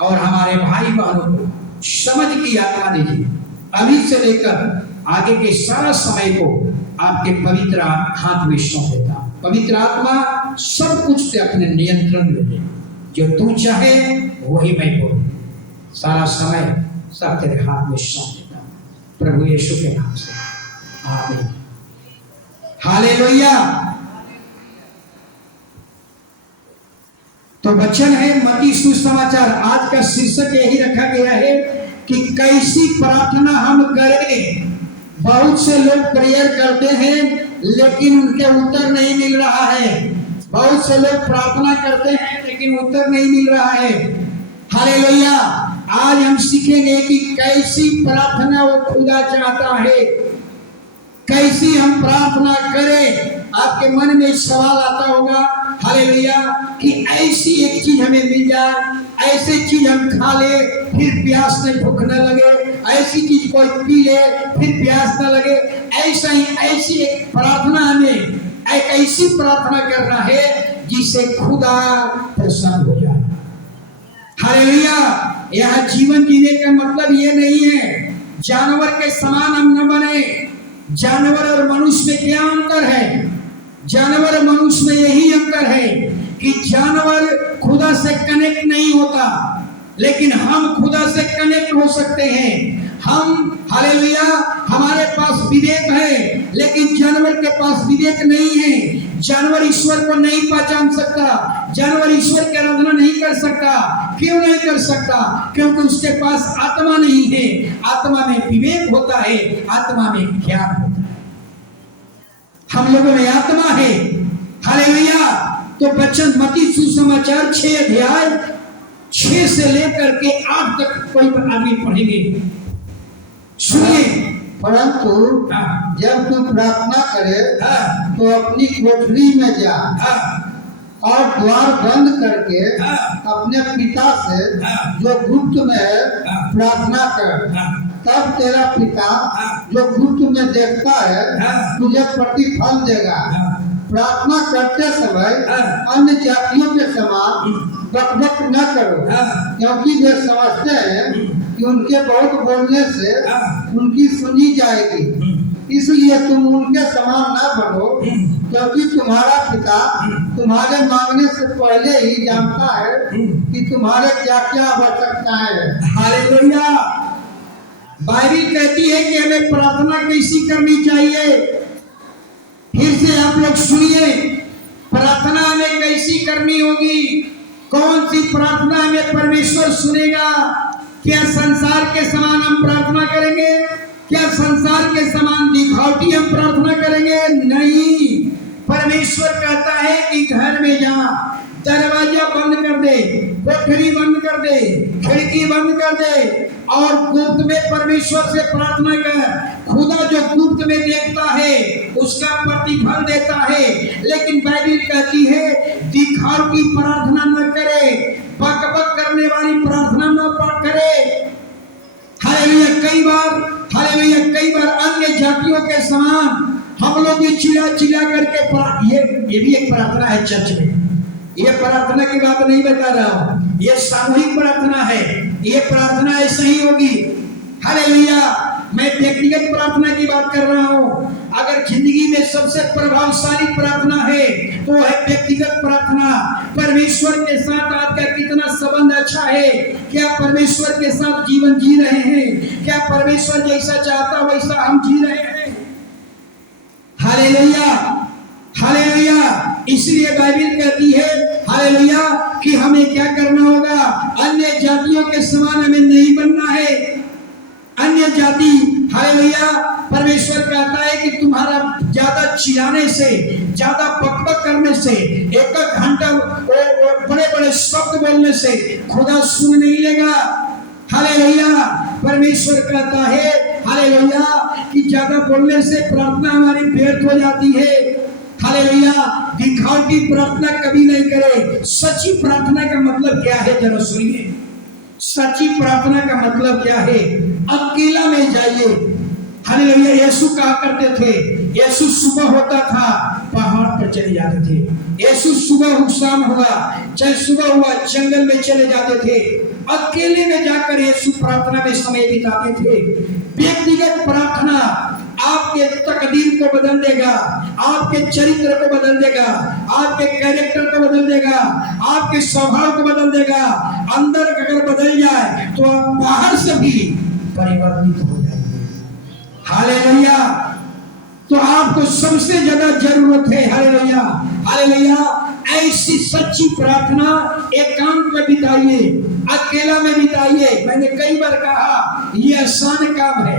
और हमारे भाई बहनों को समझ की आत्मा दीजिए। अभी से लेकर आगे के सारा समय को आपके पवित्र हाथ में सौंप देता हूं। पवित्र आत्मा सब कुछ से अपने नियंत्रण में ले, जो तू चाहे वही मैं बोलूं। सारा समय सब तेरे हाथ में सौंप देता हूं, प्रभु यीशु के नाम से, आमीन। हालेलुया। तो वचन है मत्ती सुसमाचार। आज का शीर्षक यही रखा गया है कि कैसी प्रार्थना हम करें। बहुत से लोग प्रेयर करते हैं लेकिन उनके उत्तर नहीं मिल रहा है। बहुत से लोग प्रार्थना करते हैं लेकिन उत्तर नहीं मिल रहा है। हालेलुया। आज हम सीखेंगे कि कैसी प्रार्थना वो खुदा चाहता है, कैसी हम प्रार्थना करें। आपके मन में सवाल आता होगा, हालेलुया, कि ऐसी एक चीज हमें मिल जाए, ऐसी चीज हम खा ले फिर प्यास नहीं, भूख न लगे, ऐसी चीज कोई पी ले फिर प्यास न लगे। ऐसा ही ऐसी एक प्रार्थना हमें, एक ऐसी प्रार्थना करना है जिससे खुदा प्रसन्न हो जाए। हालेलुया। यह जीवन जीने का मतलब ये नहीं है जानवर के समान हम न बने। जानवर और मनुष्य में क्या अंतर है? जानवर और मनुष्य में यही अंतर है कि जानवर खुदा से कनेक्ट नहीं होता, लेकिन हम खुदा से कनेक्ट हो सकते हैं। हम, हालेलुया, हमारे पास विवेक है लेकिन जानवर के पास विवेक नहीं है। जानवर ईश्वर को नहीं पहचान सकता, जानवर ईश्वर की आराधना नहीं कर सकता। क्यों नहीं कर सकता? क्योंकि उसके पास आत्मा नहीं है। आत्मा में विवेक होता है, आत्मा में ज्ञान होता है। हम लोगों में आत्मा है। हालेलुया। तो वचन मत्ती सुसमाचार 6 अध्याय 6 से लेकर के 8 तक कोई आदमी पढ़ेंगे। सुनिए। परंतु जब तू प्रार्थना करे तो अपनी कोठरी में जा और द्वार बंद करके अपने पिता से जो गुप्त में है प्रार्थना कर। तब तेरा पिता जो गुप्त में देखता है तुझे प्रतिफल देगा। प्रार्थना करते समय अन्य जातियों के समान बकबक न करो, क्योंकि वे समझते हैं कि उनके बहुत बोलने से उनकी सुनी जाएगी। इसलिए तुम उनके समान न बनो, क्योंकि तुम्हारा पिता तुम्हारे मांगने से पहले ही जानता है कि तुम्हारे क्या क्या आवश्यकताएं हैं। हालेलुया। बाइबल कहती है कि हमें प्रार्थना कैसी करनी चाहिए। फिर से आप लोग सुनिए, प्रार्थना हमें कैसी करनी होगी। कौन सी प्रार्थना हमें परमेश्वर सुनेगा? क्या संसार के समान हम प्रार्थना करेंगे? क्या संसार के समान दिखावटी हम प्रार्थना करेंगे? नहीं। परमेश्वर कहता है कि घर में जा, दरवाजा बंद कर दे, कोठरी बंद कर दे, खिड़की बंद कर दे और गुप्त में परमेश्वर से प्रार्थना कर। खुदा जो गुप्त में देखता है उसका प्रतिफल देता है। लेकिन बाइबल कहती है दिखावटी प्रार्थना न करे, बकबक करने वाली प्रार्थना न करे। हालेलुया। कई बार अन्य जातियों के समान हम लोग भी चिल्ला चिल्ला करके ये भी एक प्रार्थना है चर्च में। ये प्रार्थना की बात नहीं बता रहा हूं, ये सामूहिक प्रार्थना है। ये प्रार्थना ऐसे ही होगी। हालेलुया। मैं व्यक्तिगत प्रार्थना की बात कर रहा हूं। अगर जिंदगी में सबसे प्रभावशाली प्रार्थना है तो है व्यक्तिगत प्रार्थना। परमेश्वर के साथ आपका कितना संबंध अच्छा है? क्या परमेश्वर के साथ जीवन जी रहे हैं? क्या परमेश्वर जैसा चाहता वैसा हम जी रहे हैं? हालेलुया। हालेलुया। इसलिए बाइबल कहती है, हालेलुया, कि हमें क्या करना होगा? अन्य जातियों के समान हमें नहीं बनना है। अन्य जाति, हालेलुया, परमेश्वर कहता है कि तुम्हारा ज्यादा चिल्लाने से, ज्यादा बकबक करने से, एक घंटा बड़े बड़े शब्द बोलने से खुदा सुन नहीं लेगा। हालेलुया। परमेश्वर कहता है, हालेलुया, कि ज्यादा बोलने से प्रार्थना हमारी व्यर्थ हो जाती है। हालेलुया। दिखावटी प्रार्थना कभी नहीं करे। सच्ची प्रार्थना का मतलब क्या है? जरा सुनिए। सच्ची प्रार्थना का मतलब क्या है? अकेला में जाइए। हालेलुया। यीशु कहा करते थे, यीशु सुबह होता था पहाड़ पर चले जाते थे। यीशु सुबह शाम हुआ, चाहे सुबह हुआ जंगल में चले जाते थे। अकेले में जाकर यीशु प्रार्थना में समय बिताते थे। व्यक्तिगत प्रार्थना आपके तकदीर को बदल देगा, आपके चरित्र को बदल देगा, आपके कैरेक्टर को बदल देगा, आपके स्वभाव को बदल देगा। अंदर अगर बदल जाए तो आप बाहर से भी परिवर्तित हो जाएंगे। हालेलुया। तो आपको सबसे ज्यादा जरूरत है, हालेलुया हालेलुया, ऐसी सच्ची प्रार्थना एकांत में बिताइए, अकेला में बिताइए। मैंने कई बार कहा यह आसान काम है,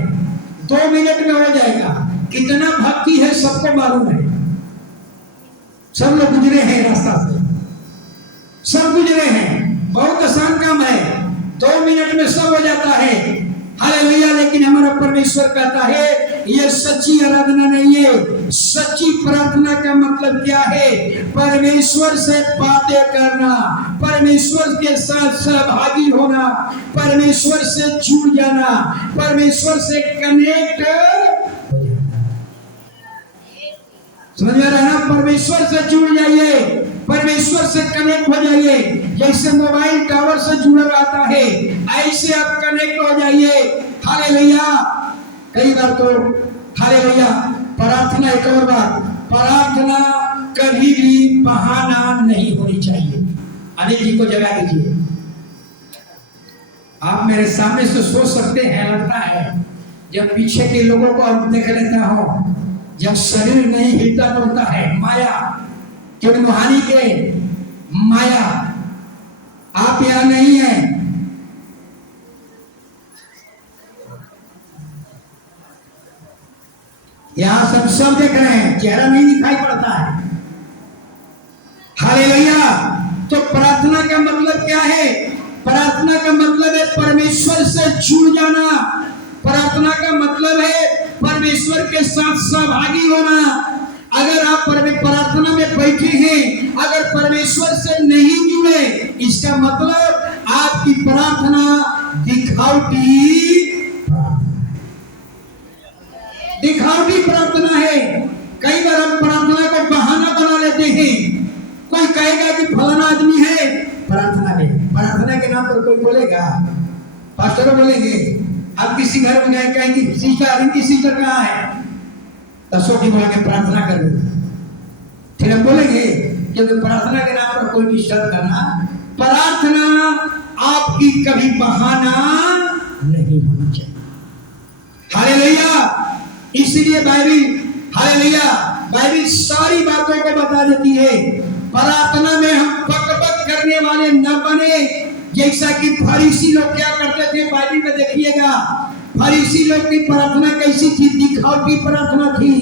2 मिनट में हो जाएगा। कितना भक्ति है सबको मालूम है, सब लोग गुजरे हैं रास्ता से, सब गुजरे हैं। बहुत आसान काम है, 2 मिनट में सब हो जाता है। हालेलुया। लेकिन हमारा परमेश्वर कहता है यह सच्ची आराधना नहीं है। सच्ची प्रार्थना का मतलब क्या है? परमेश्वर से बातें करना, परमेश्वर के साथ सहभागी होना, परमेश्वर से जुड़ जाना, परमेश्वर से कनेक्ट हो जाना। समझ में आ रहा है ना? परमेश्वर से जुड़ जाइए, परमेश्वर से कनेक्ट हो जाइए। जैसे मोबाइल टावर से जुड़ा रहता है, ऐसे आप कनेक्ट हो जाइए। हालेलुया। कई बार तो हालेलुया प्रार्थना, एक और बात, प्रार्थना कभी भी बहाना नहीं होनी चाहिए। अनिल जी को जगा दीजिए। आप मेरे सामने से सोच सकते हैं, लगता है जब पीछे के लोगों को आप देख लेता हूं, जब शरीर नहीं हिलता डुलता है, माया के मुहानी के माया, आप यहां नहीं है। यहां सब देख रहे हैं, चेहरा नहीं दिखाई पड़ता है। हालेलुया। तो प्रार्थना का मतलब क्या है? प्रार्थना का मतलब है परमेश्वर से जुड़ जाना। प्रार्थना का मतलब है परमेश्वर के साथ सहभागी होना। अगर आप प्रार्थना में बैठे हैं, अगर परमेश्वर से नहीं जुड़े, इसका मतलब आपकी प्रार्थना दिखावटी प्रार्थना है। कई बार हम प्रार्थना को बहाना बना लेते हैं। कोई कहेगा कि फलाना आदमी है प्रार्थना में, प्रार्थना के नाम पर कोई बोलेगा, पास्टर बोलेंगे। आप किसी घर में गए, कहेंगे सिस्टर, इनकी सिस्टर कहाँ है? दसों की बोलेंगे प्रार्थना करो। फिर हम बोलेंगे क्योंकि प्रार्थना के नाम पर कोई डिस्टर्ब करना। प्रार्थना आपकी कभी बहाना नहीं होनी चाहिए। हालेलुया। इसलिए हालेलुया बाइबल सारी बातों को बता देती है। प्रार्थना में हम बकबक करने वाले न बने, जैसा कि फरीसी लोग क्या करते थे। बाइबल में देखिएगा फरीसी लोग की प्रार्थना कैसी थी? दिखावटी प्रार्थना थी।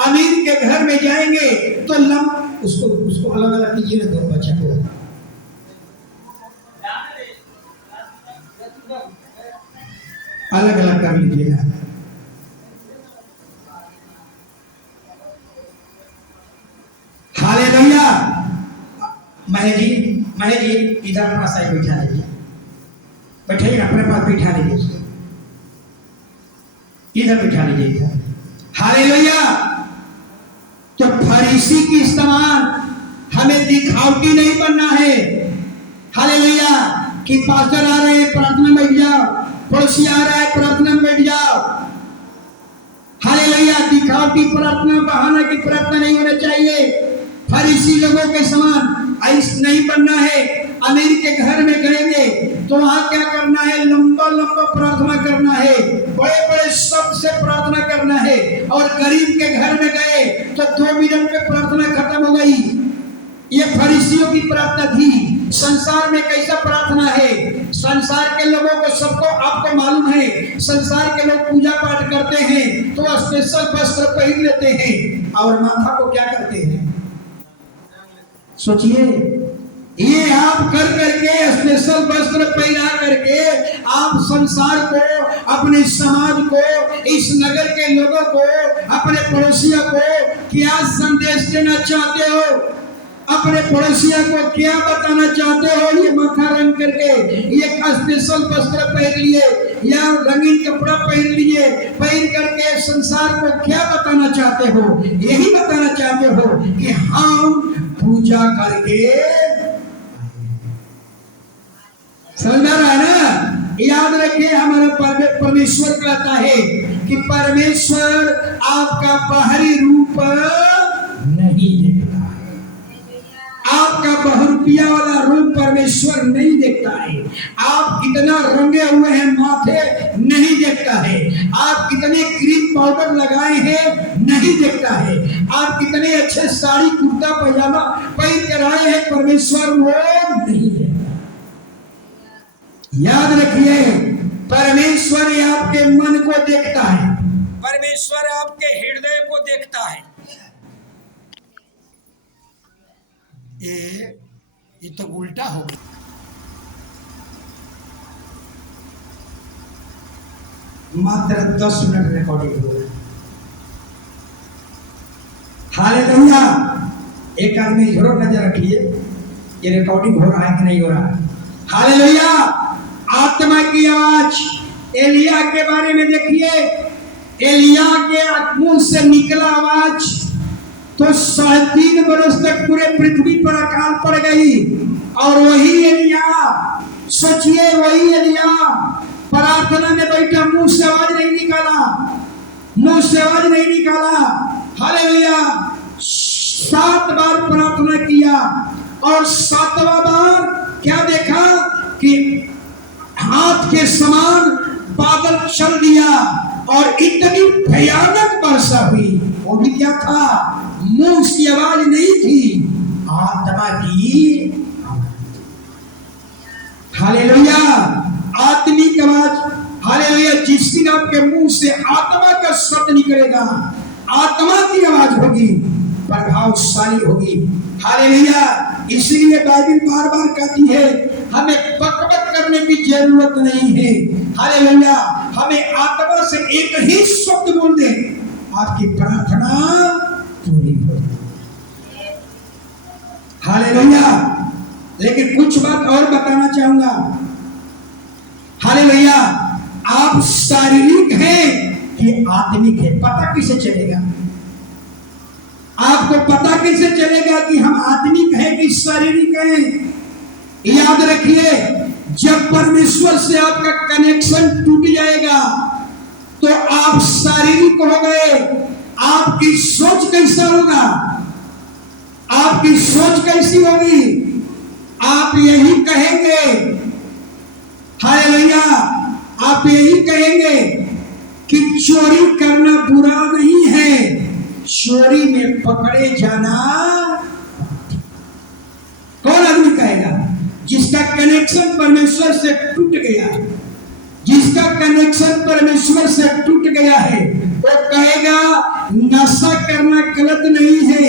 अमीर के घर में जाएंगे तो उसको अलग अलग कीजिए ना, दो बच्चा को अलग अलग कर लीजिएगा। हालेलुया। महेश जी इधर अपना साइड बैठा लीजिए, बैठिए अपने पास बैठा लीजिए, उसको इधर बैठा लीजिए इधर। हालेलुया। तो फरीसी की समान हमें दिखावटी नहीं बनना है। हालेलुया। कि पास्टर आ रहे हैं प्रार्थना में बैठ जाओ, पड़ोसी आ रहा है प्रार्थना में बैठ जाओ। हालेलुया। दिखावटी प्रार्थना, बहाना की प्रार्थना नहीं होना चाहिए। फरीसी लोगों के समान ऐसा नहीं बनना है। अमीर के घर में गएंगे तो वहां क्या करना है? लंबा लंबा प्रार्थना करना है, बड़े बड़े शब्द से प्रार्थना करना है। और गरीब के घर में गए तो 2 मिनट में प्रार्थना खत्म हो गई। ये फरीसियों की प्रार्थना थी। संसार में कैसा प्रार्थना है? संसार के लोगों को, सबको आपको मालूम है, संसार के लोग पूजा पाठ करते हैं तो स्पेशल वस्त्र पहन लेते हैं और माथा को क्या करते हैं? सोचिए, ये आप कर करके स्पेशल वस्त्र पहना करके आप संसार को, अपने समाज को, इस नगर के लोगों को, अपने पड़ोसियों को क्या संदेश देना चाहते हो? अपने पड़ोसियों को क्या बताना चाहते हो? ये माथा रंग करके एक स्पेशल वस्त्र पहन लिए या रंगीन कपड़ा पहन लिए, पहन करके संसार को क्या बताना चाहते हो? यही बताना चाहते हो कि हम पूजा करके, समझ में आ रहा याद रखिए, हमारा परमेश्वर कहता है कि परमेश्वर आपका बाहरी रूप नहीं देखता है, आपका बहुरूपिया वाला रूप परमेश्वर नहीं देखता है। आप कितना रंगे हुए हैं माथे नहीं देखता है, आप कितने क्रीम पाउडर लगाए हैं नहीं देखता है, आप कितने अच्छे साड़ी कुर्ता पजामा पहन कर आए हैं, परमेश्वर वो नहीं देखता। याद रखिए, परमेश्वर आपके मन को देखता है, परमेश्वर आपके हृदय को देखता है। ये तो उल्टा हो गया। मात्र 10 मिनट रिकॉर्डिंग हो रहा है। हालेलुया। एक आदमी जरूर नजर रखिए, ये रिकॉर्डिंग हो रहा है कि नहीं हो रहा है। हालेलुया। आत्मा की आवाज एलिया के बारे में देखिए, एलिया के मुंह से निकला आवाज तो 3.5 वर्ष तक पूरे पृथ्वी पर अकाल पड़ गई। और वही एलिया, सोचिए वही एलिया प्रार्थना में बैठा, मुंह से आवाज नहीं निकाला, मुंह से आवाज नहीं निकाला। हालेलुया। 7 बार प्रार्थना किया और 7वां बार क्या देखा कि हाथ के समान बादल चल दिया और इतनी भयानक वर्षा हुई। वो भी क्या था? मुंह की आवाज नहीं थी, आत्मा की। हालेलुया। आत्मिक आवाज। हालेलुया। जिस दिन आपके मुंह से आत्मा का शब्द निकलेगा, आत्मा की आवाज होगी, प्रभावशाली होगी। हालेलुया। इसलिए बाइबल बार बार कहती है हमें बकबक करने की जरूरत नहीं है। हालेलुया। हमें आत्मा से एक ही शब्द बोल दे, आपकी प्रार्थना पूरी हो। हालेलुया। लेकिन कुछ बात और बताना चाहूंगा। हालेलुया। आप शारीरिक हैं कि आत्मिक है, पता कैसे चलेगा? आपको पता कैसे चलेगा कि हम आत्मिक हैं कि शारीरिक हैं? याद रखिए, जब परमेश्वर से आपका कनेक्शन टूट जाएगा तो आप शारीरिक हो गए। आपकी सोच कैसा होगा? आपकी सोच कैसी होगी? आप यही कहेंगे, हालेलुया, आप यही कहेंगे कि चोरी करना बुरा नहीं है, चोरी में पकड़े जाना। कौन आदमी कहेगा? जिसका कनेक्शन परमेश्वर से टूट गया है, जिसका कनेक्शन परमेश्वर से टूट गया है, वो कहेगा नशा करना गलत नहीं है,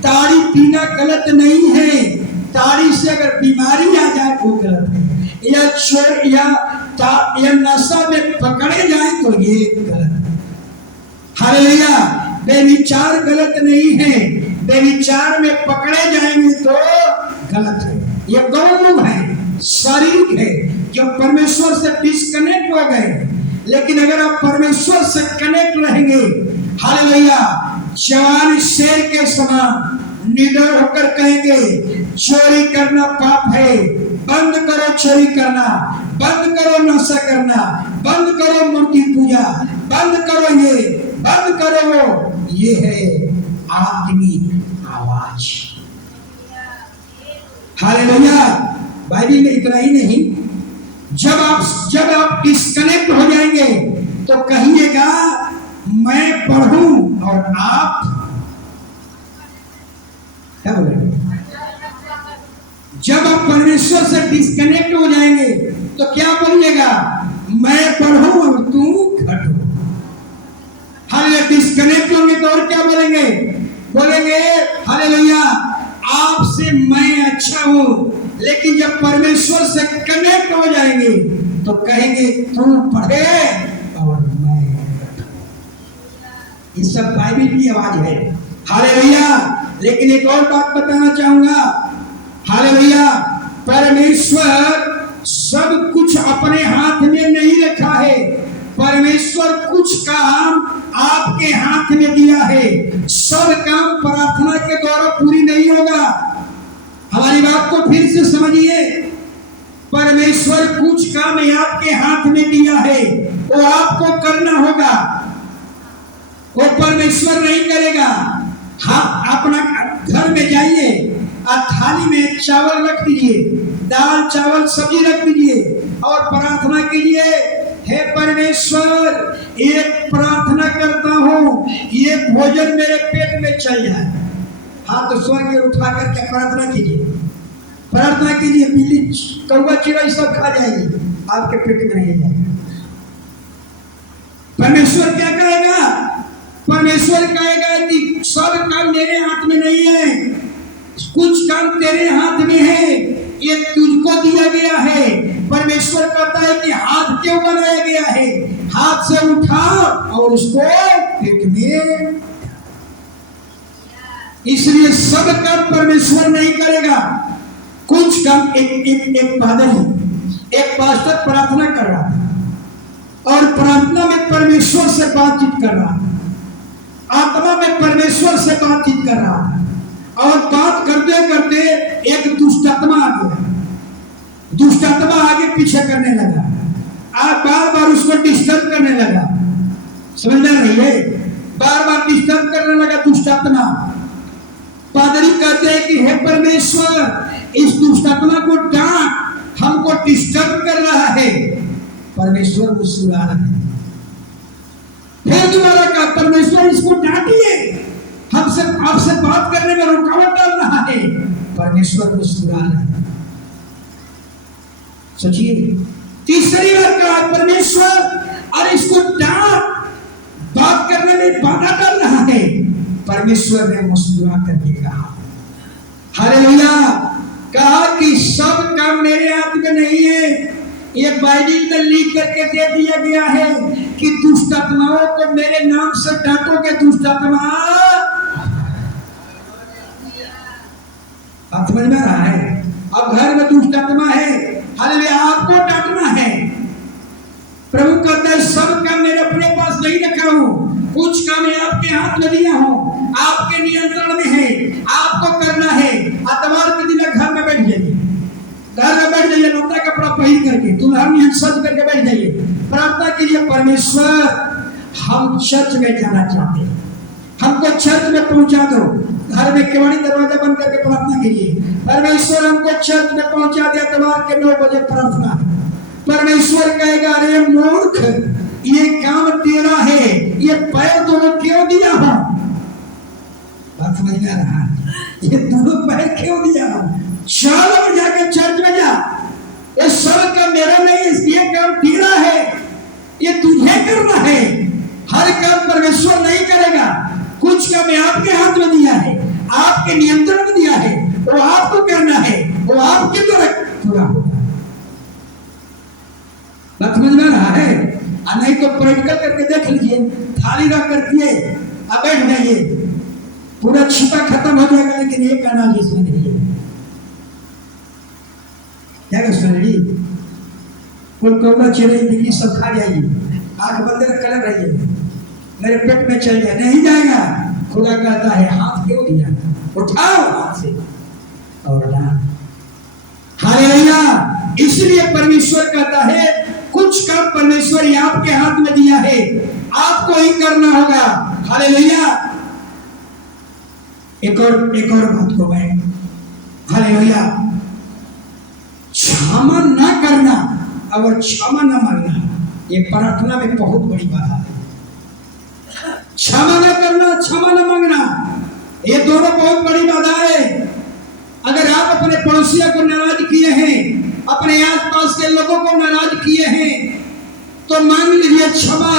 ताड़ी पीना गलत नहीं है, ताड़ी से अगर बीमारी आ जाए वो गलत है, या चोर या नशा में पकड़े जाए तो ये गलत है। हालेलुया। बेविचार गलत नहीं है, बेविचार में पकड़े जाएंगे तो गलत है। ये कौन लोग हैं? शारीरिक है, जो परमेश्वर से डिस्कनेक्ट हो गए। लेकिन अगर आप परमेश्वर से कनेक्ट रहेंगे, हालेलुया, जवान शेर के समान निडर होकर कहेंगे चोरी करना पाप है, बंद करो चोरी करना, बंद करो नशा करना, बंद करो मूर्ति पूजा, बंद करो ये, बंद करो वो। ये है आत्मिक आवाज। हालेलुया। बाइबल में इतना ही नहीं, जब आप डिस्कनेक्ट हो जाएंगे तो कहिएगा मैं पढ़ूं और आप क्या बोलेंगे? जब आप परमेश्वर से डिस्कनेक्ट हो जाएंगे तो क्या बोलिएगा? मैं पढ़ूं और तू घटो। हालेलुया। डिस्कनेक्ट होंगे तो और क्या बोलेंगे? बोलेंगे हालेलुया, आपसे मैं अच्छा हूं। लेकिन जब परमेश्वर से कनेक्ट हो जाएंगे तो कहेंगे तू पढ़े और मैं घटूं। ये सब बाइबल की आवाज है। हालेलुया। लेकिन एक और बात बताना चाहूंगा। हालेलुया। परमेश्वर सब कुछ अपने हाथ में नहीं रखा है, परमेश्वर कुछ काम आपके हाथ में दिया है। सब काम प्रार्थना के द्वारा पूरी नहीं होगा। हमारी बात को फिर से समझिए, परमेश्वर कुछ काम आपके हाथ में दिया है वो आपको करना होगा, वो परमेश्वर नहीं करेगा। हाँ, अपना घर में जाइए और थाली में चावल रख दीजिए, दाल चावल सब्जी रख दीजिए और प्रार्थना कीजिए, हे परमेश्वर एक प्रार्थना करता हूँ ये भोजन मेरे पेट में चल जाए। हाथ तो स्वर्ग उठा करके प्रार्थना कीजिए, प्रार्थना कीजिए, बिल्ली कौवा चिड़ै सब खा जाएगी, आपके पेट में नहीं जाएगा। परमेश्वर क्या कहेगा? परमेश्वर कहेगा कि सब काम मेरे हाथ में नहीं है, कुछ काम तेरे हाथ में है, ये तुझको दिया गया है। परमेश्वर कहता है कि हाथ क्यों बनाया गया है? हाथ से उठा और उसको पेट में। इसलिए सब काम परमेश्वर नहीं करेगा, कुछ काम। एक पादरी, एक पास्टर प्रार्थना कर रहा था और प्रार्थना में परमेश्वर से बातचीत कर रहा था, आत्मा में परमेश्वर से बातचीत कर रहा था और बात करते करते एक दुष्टात्मा आ गया। दुष्टात्मा आगे पीछे करने लगा, आप बार बार उसको डिस्टर्ब करने लगा। समझना नहीं है, बार बार डिस्टर्ब करने लगा दुष्टात्मा। पादरी कहते हैं कि हे परमेश्वर इस दुष्टात्मा को डांट, हमको डिस्टर्ब कर रहा है। परमेश्वर मुस्कुरा रहा है। फिर दोबारा कहा, परमेश्वर इसको डांटिए, हमसे आपसे बात करने में रुकावट डाल रहा है। परमेश्वर मुस्कुरा रहा है। सोचिए, तीसरी बार कहा, परमेश्वर और इसको डांट, बात करने में बाधा डाल रहा है। परमेश्वर ने मुस्कुरा करके कहा, हालेलुया, कहा कि सब काम मेरे हाथ में नहीं है, ये बाइबिल में लिख करके दे दिया गया है कि दुष्ट आत्माओं को मेरे नाम से डांटोगे। दुष्ट आत्मा, आप समझ में रहा है? अब घर में दुष्ट आत्मा है, हालेलुया, आपको डांटना है। प्रभु कहता है सब काम मेरे अपने पास नहीं रखा हूं, कुछ काम मैं आपके हाथ में दिया हूं, आपके नियंत्रण में है, आपको करना है। आतवार के दिन घर में बैठ जाइए, घर में बैठ जाइए, नौता कपड़ा पहन करके, दुल्हन सज करके बैठ जाइए, प्रार्थना कीजिए, परमेश्वर हम चर्च में जाना चाहते हैं, हमको चर्च में पहुंचा दो। घर में केवाड़ी दरवाजा बंद करके प्रार्थना कीजिए, परमेश्वर हमको चर्च में पहुंचा दे। आतवार के 9 बजे प्रार्थना। परमेश्वर कहेगा, अरे मूर्ख, ये काम तेरा है, ये पैर दोनों क्यों दिया हो? बात समझ में आ रहा है? ये दोनों पैर क्यों दिया हो? चल और जाके चर्च में जा, ये सब काम मेरा नहीं, ये काम तेरा है, ये तुझे करना है। हर काम परमेश्वर नहीं करेगा, कुछ काम आपके हाथ में दिया है, आपके नियंत्रण में दिया है, वो आपको करना है, वो आपके द्वारा पूरा होगा। बात समझ में रहा है? नहीं तो प्रैक्टिकल करके देख लीजिए, थाली रख करके अब बैठ जाइए, पूरा छिपा खत्म हो जाएगा, लेकिन एक अनाज इसमें नहीं है। क्या सुन ली, कोई कौवा चिड़ै बिल्ली सब खा जाएगी, आंख बंद कर रहिए, मेरे पेट में चल जाए, नहीं जाएगा। खुदा कहता है हाथ क्यों दिया, उठाओ हाथ से और डाल। हालेलुया। इसलिए परमेश्वर कहता है कुछ काम परमेश्वर आपके हाथ में दिया है, आपको ही करना होगा। हालेलुया। एक और बात को मैं, हालेलुया, क्षमा ना करना और क्षमा ना मांगना, ये प्रार्थना में बहुत बड़ी बात है। क्षमा ना करना, क्षमा ना मांगना, ये दोनों बहुत बड़ी बाधा है। अगर आप अपने पड़ोसियों को नाराज किए हैं, अपने आसपास के लोगों को नाराज किए हैं, तो मांग लीजिए क्षमा।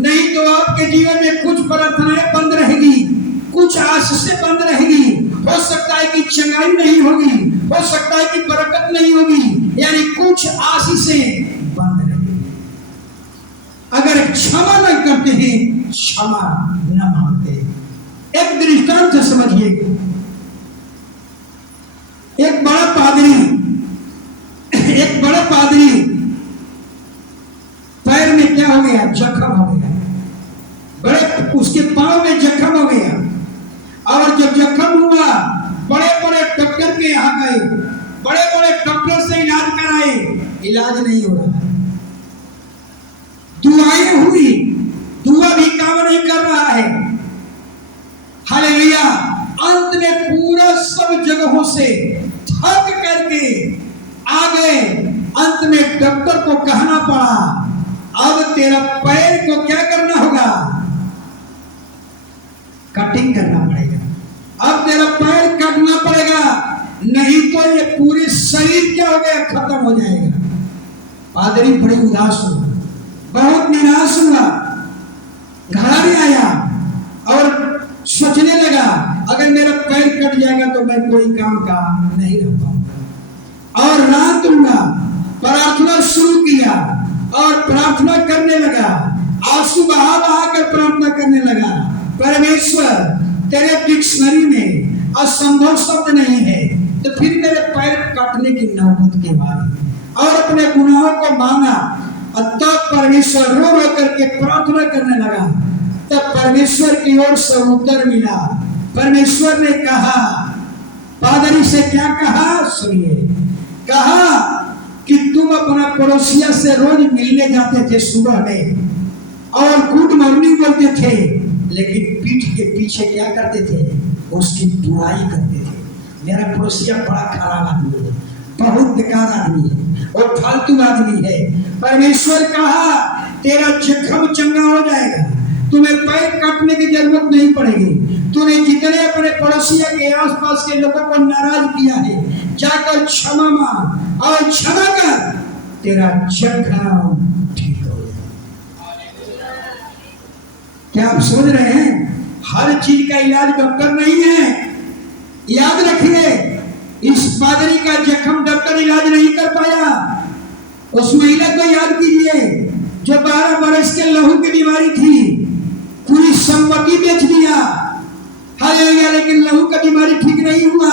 नहीं तो आपके जीवन में कुछ प्रार्थनाएं बंद रहेगी, कुछ आशीषें बंद रहेगी। हो सकता है कि चंगाई नहीं होगी, हो सकता है कि बरकत नहीं होगी, यानी कुछ आशीषें बंद रहेगी। अगर क्षमा न करते हैं, क्षमा न मांगते। एक दृष्टांत से समझिए, एक बड़ा पादरी पैर में क्या हो गया, जख्म हो गया, उसके पांव में जख्म हो गया, और जब जख्म हुआ बड़े बड़े डॉक्टर के यहाँ गए, बड़े बड़े डॉक्टर से इलाज कराए, इलाज नहीं हो रहा। दुआएं हुई, दुआ भी काम नहीं कर रहा है। हालेलुया। अंत में पूरा सब जगहों से थक करके आ गए। अंत में डॉक्टर को कहना पड़ा, अब तेरा पैर को क्या करना होगा? कटिंग करना पड़ेगा। अब तेरा पैर काटना पड़ेगा, नहीं तो ये पूरे शरीर क्या हो गया? खत्म हो जाएगा। पादरी बड़े उदास हुआ, बहुत निराश हुआ, घर आया और सोचने लगा, अगर मेरा पैर कट जाएगा तो मैं कोई काम का नहीं रह पाऊंगा। और रात हुआ, प्रार्थना शुरू किया और प्रार्थना करने लगा, आंसू बहा बहा कर प्रार्थना करने लगा, परमेश्वर तेरे डिक्शनरी में असंभव शब्द नहीं है, तो फिर मेरे पैर काटने की नौबत के बाद, और अपने गुनाहों को मांगा। और तब परमेश्वर रो रो करके प्रार्थना करने लगा। तब परमेश्वर की ओर से उत्तर मिला। परमेश्वर ने कहा, पादरी से क्या कहा? सुनिए, कहा कि तुम अपना पड़ोसिया से रोज मिलने जाते थे सुबह में और गुड मॉर्निंग बोलते थे, लेकिन पीठ के पीछे क्या करते थे? उसकी बुराई करते थे। मेरा पड़ोसिया बड़ा खराब आदमी है, बहुत बेकार आदमी है और फालतू आदमी है। परमेश्वर कहा, तेरा जख्म चंगा हो जाएगा, तुम्हें पैर काटने की जरूरत नहीं पड़ेगी। तूने जितने अपने पड़ोसिया के आसपास के लोगों को नाराज किया है, जाकर क्षमा मांग और क्षमा कर, तेरा जख्म ठीक हो जाएगा। क्या आप समझ रहे हैं? हर चीज का इलाज डॉक्टर नहीं है, याद रखिए। इस पादरी का जख्म डॉक्टर इलाज नहीं कर पाया। उस महिला को याद कीजिए जो 12 बरस के लहू की बीमारी थी, पूरी संपत्ति बेच दिया, हालेलुया, लेकिन लहू का बीमारी ठीक नहीं हुआ।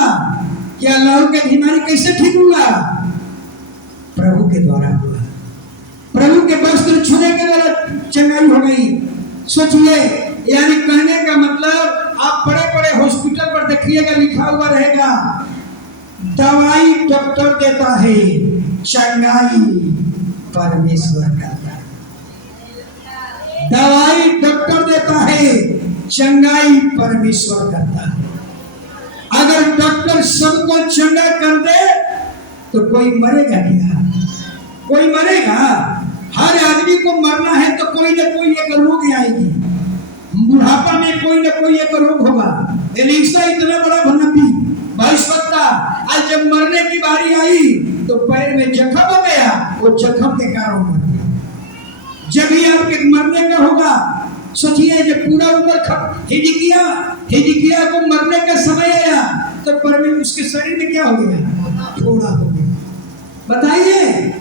क्या लहू का बीमारी कैसे ठीक हुआ? प्रभु के द्वारा हुआ। प्रभु के वस्त्र छूने के द्वारा चंगाई हो गई। सोचिए, यानी कहने का मतलब, आप बड़े बड़े हॉस्पिटल पर देखिएगा लिखा हुआ रहेगा, दवाई डॉक्टर देता है, चंगाई परमेश्वर करता है। दवाई डॉक्टर देता है, चंगाई परमेश्वर करता है। अगर डॉक्टर सबको चंगा कर दे तो कोई मरेगा क्या? कोई मरेगा? हर आदमी को मरना है तो कोई ना कोई एक रोग आएगी। बुढ़ापा में कोई ना कोई एक रोग होगा। एलिशा इतना बड़ा नबी, भविष्यवक्ता, आज जब मरने की बारी आई तो पैर में जख्म हो गया, वो जख्म के कारण मर गया। जब ही आपके मरने का होगा, सोचिए जब पूरा उम्र हिजकिया को मरने का समय आया तो परमेश्वर उसके शरीर में क्या हो गया? थोड़ा हो गया। बताइए,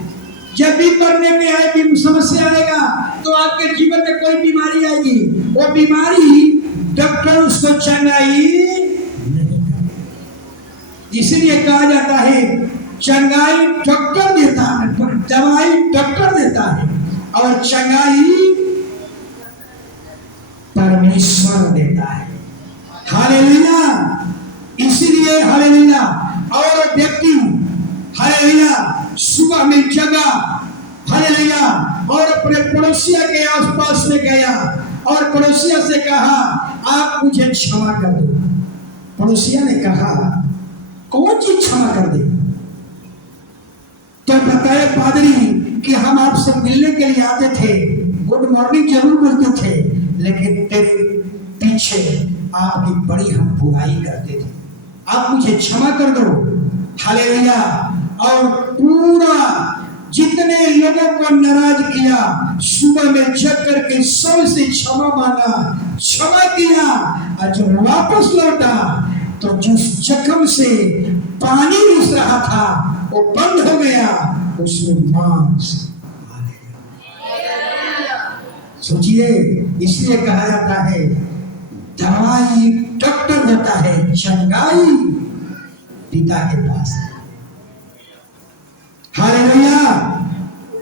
जब भी मरने में आएगी समस्या आएगा तो आपके जीवन में कोई बीमारी आएगी, वो बीमारी डॉक्टर उसको चंगाई नहीं करता। इसलिए कहा जाता है चंगाई डॉक्टर देता है, दवाई डॉक्टर देता है और चंगाई परमेश्वर देता है। हालेलुया। इसलिए हालेलुया, और व्यक्ति हालेलुया सुबह में जगा, हालेलुया, और अपने पड़ोसिया के आसपास में गया और पड़ोसिया से कहा, आप मुझे क्षमा कर दो। पड़ोसिया ने कहा, कौन चीज क्षमा कर दे? तो बताए पादरी कि हम आपसे मिलने के लिए आते थे, गुड मॉर्निंग जरूर बोलते थे, लेकिन तेरे पीछे आपकी बड़ी हम बुराई करते थे, आप मुझे क्षमा कर दो। हालेलुया। और पूरा जितने लोगों को नाराज किया, सुबह में जग करके सबसे क्षमा मांगा, क्षमा किया, और जब वापस लौटा तो जिस जख्म से पानी रिस रहा था वो बंद हो गया, उसमें मांस आ गया। सोचिए, इसलिए कहा जाता है दवाई डॉक्टर देता है, चंगाई पिता के पास है। हालेलुया।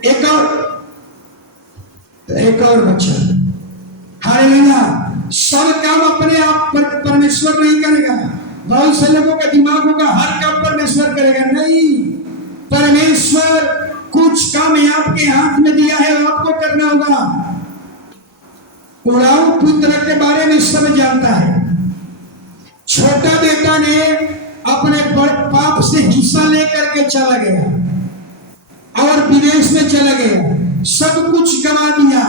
एक और वचन, हालेलुया। सब काम अपने आप परमेश्वर नहीं करेगा। बहुत से लोगों का दिमाग होगा हर काम परमेश्वर करेगा, नहीं। परमेश्वर कुछ काम आपके हाथ में दिया है, आपको करना होगा। उड़ाऊ पुत्र के बारे में सब जानता है। छोटा बेटा ने अपने बड़ पाप से हिस्सा लेकर के चला गया और विदेश में चला गया, सब कुछ गवा दिया।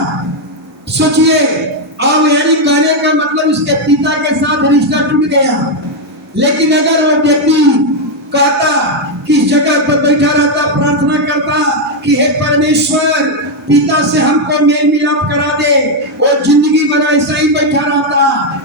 सोचिए, अब यानी कहने का मतलब उसके पिता के साथ रिश्ता टूट गया। लेकिन अगर वह व्यक्ति कहता, किस जगह पर बैठा रहता, प्रार्थना करता कि हे परमेश्वर, पिता से हमको मेल मिलाप करा दे, और जिंदगी भर ऐसा ही बैठा रहता।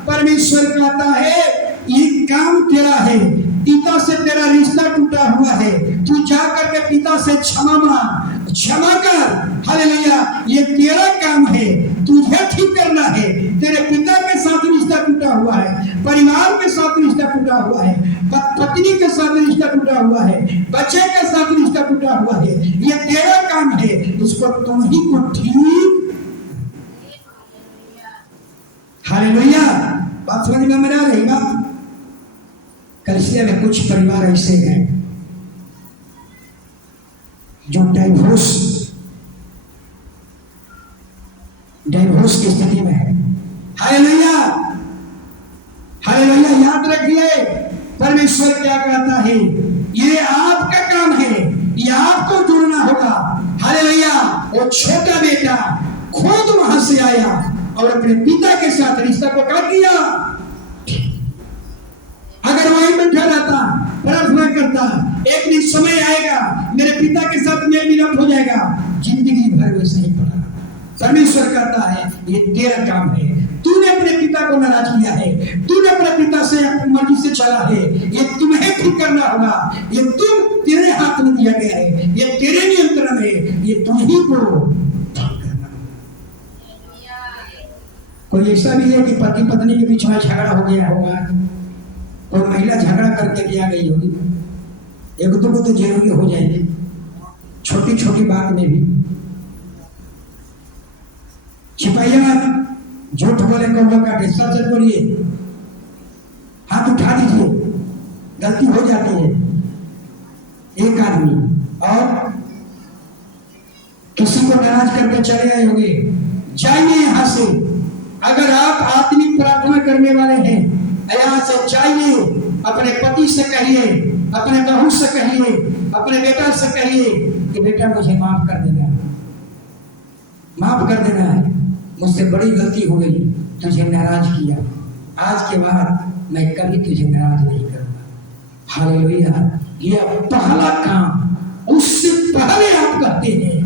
परमेश्वर कहता है ये काम तेरा है, पिता से तेरा रिश्ता टूटा हुआ है, तू जा करके पिता से क्षमा मांग, क्षमा कर। हालेलुया, ये तेरा काम है, तुझे ठीक करना है। तेरे पिता के साथ रिश्ता टूटा हुआ है, परिवार के साथ रिश्ता टूटा हुआ है, पत्नी के साथ रिश्ता टूटा हुआ है, बच्चे के साथ रिश्ता टूटा हुआ है, ये तेरा काम है, इसको तुम ही को ठीक। हालेलुया, बात समझ में आ रही बात। कलिसिया में कुछ परिवार ऐसे हैं जो डाइवोर्स की स्थिति में है। हालेलुया, हालेलुया, याद रखिए परमेश्वर क्या कहता है, ये आपका काम है, ये आपको जुड़ना होगा। हालेलुया, वो छोटा बेटा खुद वहां से आया और अपने पिता के साथ रिश्ता को काट दिया। अगर वहीं बैठा रहता, प्रार्थना करता, एक दिन समय आएगा मेरे पिता के साथ मेल मिलाप हो जाएगा, जिंदगी भर वैसे ही पड़ा। परमेश्वर कहता है ये तेरा काम है, तूने अपने पिता को नाराज किया है, तूने अपने पिता से अपनी मर्जी से चला है, ये तुम्हें ठीक करना होगा, ये तेरे हाथ में दिया गया है, ये तेरे नियंत्रण में है, ये तुम्हीं को ठीक करना। कोई ऐसा भी है कि पति पत्नी के बीच में झगड़ा हो गया होगा, कोई महिला झगड़ा करके क्या गई होगी, एक दो को तो जरूरी हो जाएंगे, छोटी छोटी बात में भी। छिपाइए मत, झूठ बोले कौवा काटे, सच सच बोलिए, हाथ उठा दीजिए, गलती हो जाती है। एक आदमी और किसी को नाराज करके चले आए होंगे, जाइए यहाँ से। अगर आप आत्मिक प्रार्थना करने वाले हैं, यहाँ से जाइए, अपने पति से कहिए, अपने बहू से कहिए, अपने बेटा से कहिए कि बेटा मुझे माफ कर देना, माफ कर देना है, मुझसे बड़ी गलती हो गई, तुझे नाराज किया, आज के बाद मैं कभी तुझे नाराज नहीं करूंगा। हालेलुया, यह पहला काम। उससे पहले आप कहते हैं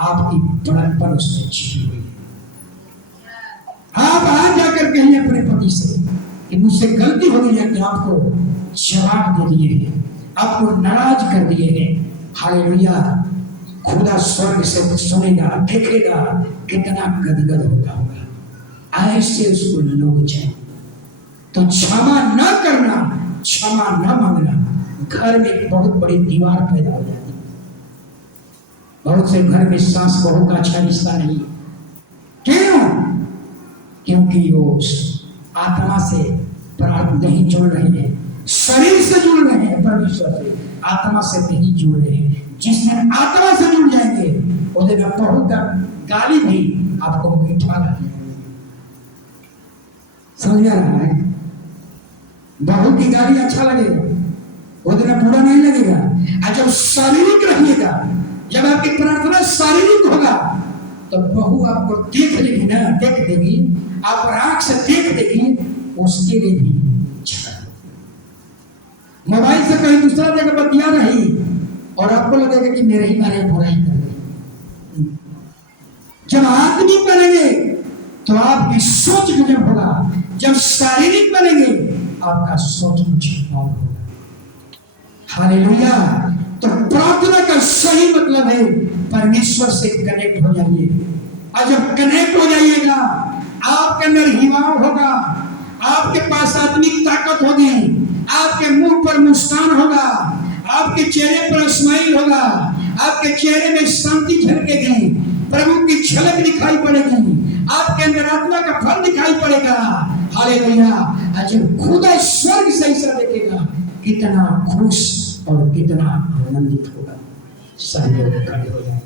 आपकी बड़प्पन उससे छिपी हुई है। आप आज जाकर कहिए अपने पति से कि मुझसे गलती हो गई है, कि आपको जवाब दे दिए हैं, आपको नाराज कर दिए हैं। हालेलुया, खुदा स्वर्ग से सुनेगा, देखेगा कितना गदगद होता होगा। ऐसे उसको लोग चाहिए। तो क्षमा न करना, क्षमा न मांगना, घर में एक बहुत बड़ी दीवार पैदा हो जाती है। बहुत से घर में सास बहू का अच्छा रिश्ता नहीं। क्यों? क्योंकि वो आत्मा से प्रार्थना नहीं जुड़ रहे हैं, शरीर से जुड़ रहे हैं, परमेश्वर से, आत्मा से नहीं जुड़ रहे हैं। जिस दिन आत्मा से जुड़ जाएंगे, उस दिन बहू का गाली भी आपको मीठा लगेगा। समझ में आ रहा है? बहू की गाली अच्छा लगेगा, वो दिन बुरा नहीं लगेगा। और जब शारीरिक रहिएगा, जब आपकी प्रार्थना शारीरिक होगा, तो बहू आपको देख लेगी ना, देख देगी, आप आंख से देख देगी, उसके लिए भी मोबाइल से कहीं दूसरा जगह बतिया रही और आपको लगेगा कि मेरे ही बारे में बुराई कर रही। जब आदमी बनेंगे तो आपकी सोच गजब होगा, जब शारीरिक बनेंगे आपका सोच कुछ और होगा। हालेलुया। तो प्रार्थना का सही मतलब है परमेश्वर से कनेक्ट हो जाइए। और जब कनेक्ट हो जाइएगा, आपके अंदर हिमाव होगा, आपके पास आत्मिक ताकत होगी, आपके मुंह पर मुस्कान होगा, आपके चेहरे पर स्माइल होगा, आपके चेहरे में शांति झलकेगी, प्रभु की झलक दिखाई पड़ेगी, आपके अंदर आत्मा का फल दिखाई पड़ेगा। हालेलुया। जब खुदा स्वर्ग से ऐसा देखेगा, कितना खुश और कितना आनंदित होगा। सब लोग खड़े हो जाए।